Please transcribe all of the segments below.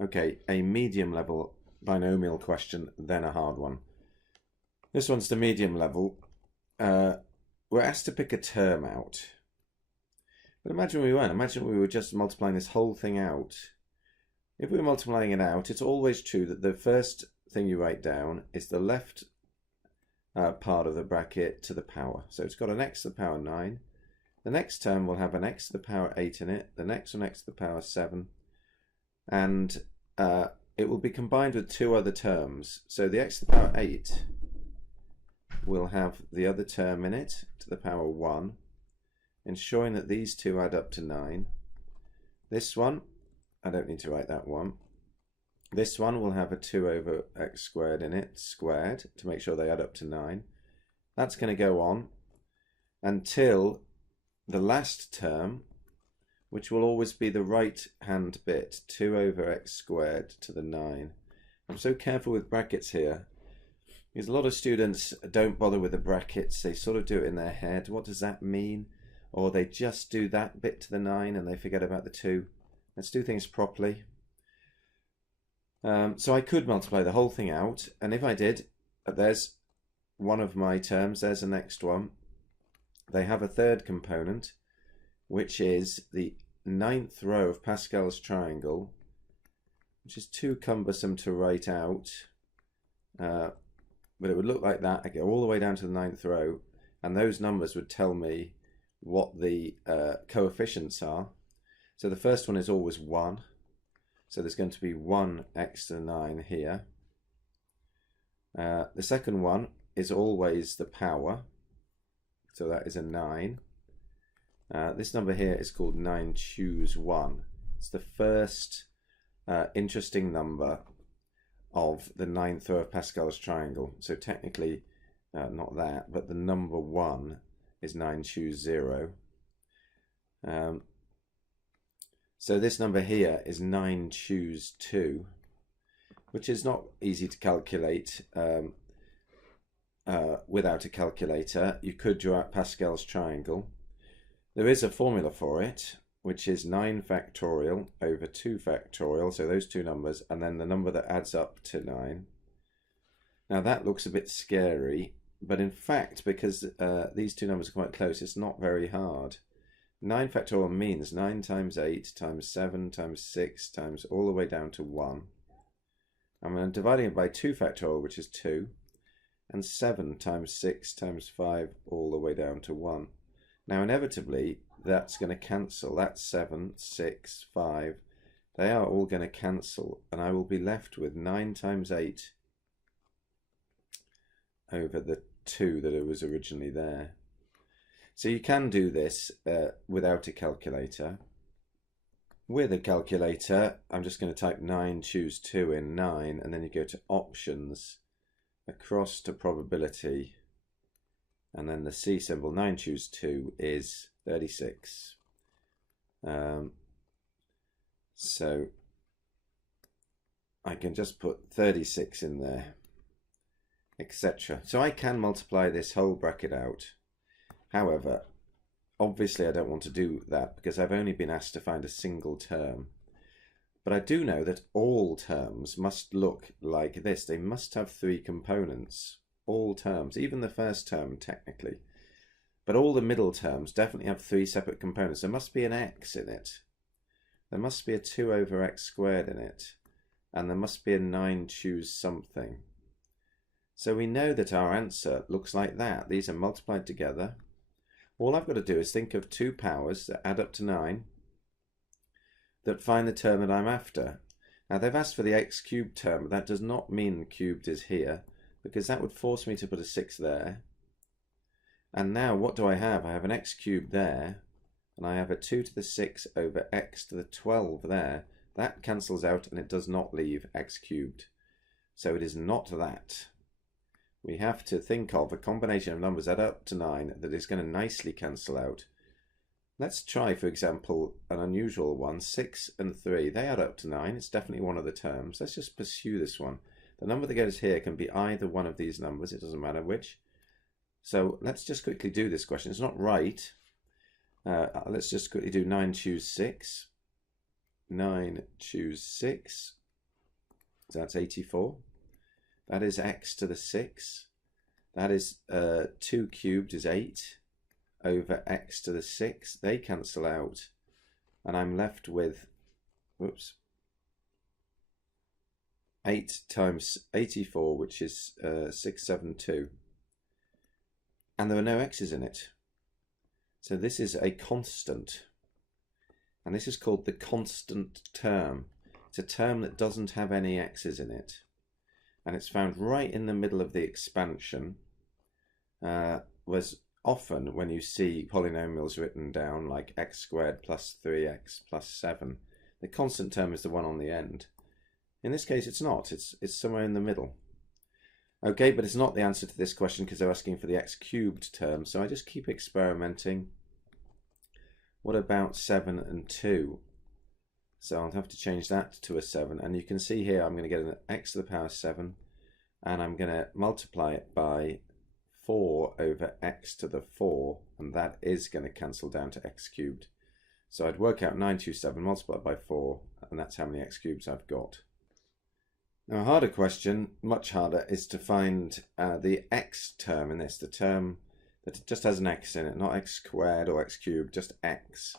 Okay, a medium level binomial question, then a hard one. This one's the medium level. We're asked to pick a term out. But imagine we weren't. Imagine we were just multiplying this whole thing out. If we were multiplying it out, it's always true that the first thing you write down is the left part of the bracket to the power. So it's got an x to the power 9. The next term will have an x to the power 8 in it. The next one x to the power 7. And it will be combined with two other terms. So the x to the power 8 will have the other term in it to the power 1, ensuring that these two add up to 9. This one, I don't need to write that one. This one will have a 2 over x squared in it, squared, to make sure they add up to 9. That's going to go on until the last term, which will always be the right hand bit, 2 over x squared to the 9. I'm so careful with brackets here, because a lot of students don't bother with the brackets. They sort of do it in their head. What does that mean? Or they just do that bit to the 9 and they forget about the 2. Let's do things properly. So I could multiply the whole thing out, and if I did, there's one of my terms, there's the next one. They have a third component, which is the 9th row of Pascal's triangle, which is too cumbersome to write out, but it would look like that. I go all the way down to the 9th row, and those numbers would tell me what the coefficients are. So the first one is always 1. So there's going to be 1x to the 9 here. The second one is always the power. So that is a 9. This number here is called 9 choose 1. It's the first interesting number of the 9th row of Pascal's triangle. So technically, not that, but the number 1 is 9 choose 0. So this number here is 9 choose 2, which is not easy to calculate without a calculator. You could draw out Pascal's triangle. There is a formula for it, which is 9 factorial over 2 factorial, so those two numbers, and then the number that adds up to 9. Now that looks a bit scary, but in fact, because these two numbers are quite close, it's not very hard. 9 factorial means 9 times 8 times 7 times 6 times all the way down to 1. I'm dividing it by 2 factorial, which is 2, and 7 times 6 times 5 all the way down to 1. Now inevitably that's going to cancel. That's 7, 6, 5. They are all going to cancel, and I will be left with 9 times 8 over the 2 that was originally there. So you can do this without a calculator. With a calculator, I'm just going to type 9 choose 2 in 9, and then you go to options, across to probability, and then the C symbol, 9 choose 2 is 36. So I can just put 36 in there, etc. So I can multiply this whole bracket out. However, obviously I don't want to do that because I've only been asked to find a single term. But I do know that all terms must look like this. They must have 3 components. All terms, even the first term technically. But all the middle terms definitely have 3 separate components. There must be an x in it. There must be a 2 over x squared in it. And there must be a 9 choose something. So we know that our answer looks like that. These are multiplied together. All I've got to do is think of 2 powers that add up to 9 that find the term that I'm after. Now they've asked for the x cubed term, but that does not mean cubed is here, because that would force me to put a 6 there. And now what do I have? I have an x cubed there, and I have a 2 to the 6 over x to the 12 there. That cancels out and it does not leave x cubed. So it is not that. We have to think of a combination of numbers that add up to 9 that is going to nicely cancel out. Let's try, for example, an unusual one, 6 and 3. They add up to 9. It's definitely one of the terms. Let's just pursue this one. The number that goes here can be either one of these numbers. It doesn't matter which. So let's just quickly do this question. It's not right. Let's just quickly do 9 choose 6. 9 choose 6. So that's 84. That is x to the 6. That is 2 cubed is 8 over x to the 6. They cancel out. And I'm left with, whoops, 8 times 84, which is 672. And there are no x's in it. So this is a constant. And this is called the constant term. It's a term that doesn't have any x's in it. And it's found right in the middle of the expansion. Was often when you see polynomials written down like x squared plus 3x plus 7, the constant term is the one on the end. In this case, it's not. It's somewhere in the middle. Okay, but it's not the answer to this question because they're asking for the x cubed term. So I just keep experimenting. What about 7 and 2? So I'll have to change that to a 7. And you can see here I'm going to get an x to the power 7. And I'm going to multiply it by 4 over x to the 4. And that is going to cancel down to x cubed. So I'd work out 927 multiplied by 4. And that's how many x cubes I've got. Now a harder question, much harder, is to find the x term in this, the term that just has an x in it, not x squared or x cubed, just x.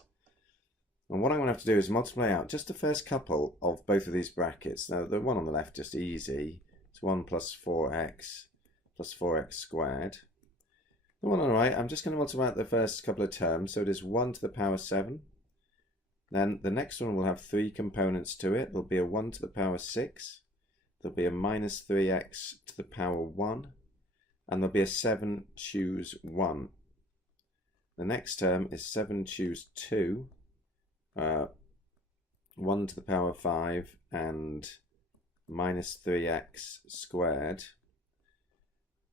And what I'm going to have to do is multiply out just the first couple of both of these brackets. Now the one on the left, just easy, it's 1 plus 4x plus 4x squared. The one on the right, I'm just going to multiply out the first couple of terms, so it is 1 to the power 7. Then the next one will have 3 components to it. There'll be a 1 to the power 6. There'll be a minus 3x to the power 1, and there'll be a 7 choose 1. The next term is 7 choose 2, 1 to the power 5, and minus 3x squared,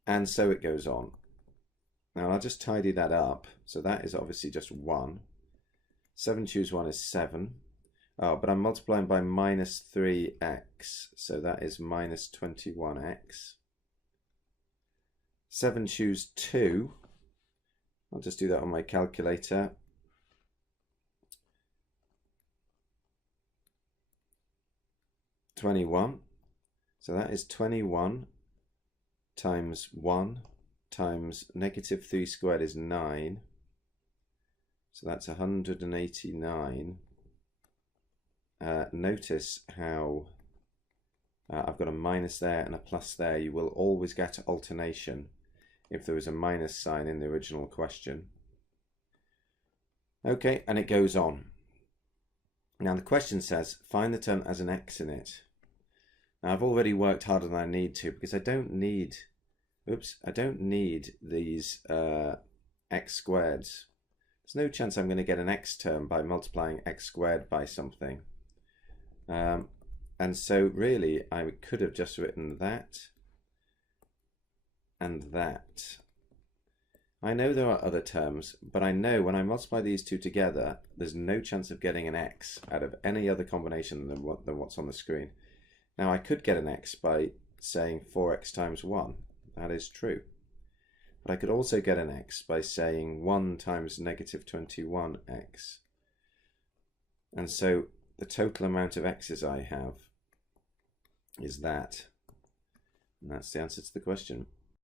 and so it goes on. Now I'll just tidy that up. So that is obviously just 1. 7 choose 1 is 7. Oh, but I'm multiplying by minus 3x, so that is minus 21x. 7 choose 2. I'll just do that on my calculator. (21). So that is 21 times 1 times negative 3 squared is 9. So that's 189. Notice how I've got a minus there and a plus there. You will always get alternation if there was a minus sign in the original question. Okay, and it goes on. Now the question says, find the term that has an x in it. Now I've already worked harder than I need to because I don't need, I don't need these x squareds. There's no chance I'm going to get an x term by multiplying x squared by something. And so really I could have just written that and that. I know there are other terms, but I know when I multiply these two together, there's no chance of getting an x out of any other combination than what's on the screen. Now I could get an x by saying 4x times 1. That is true. But I could also get an x by saying 1 times negative 21x. And so the total amount of x's I have is that. And that's the answer to the question.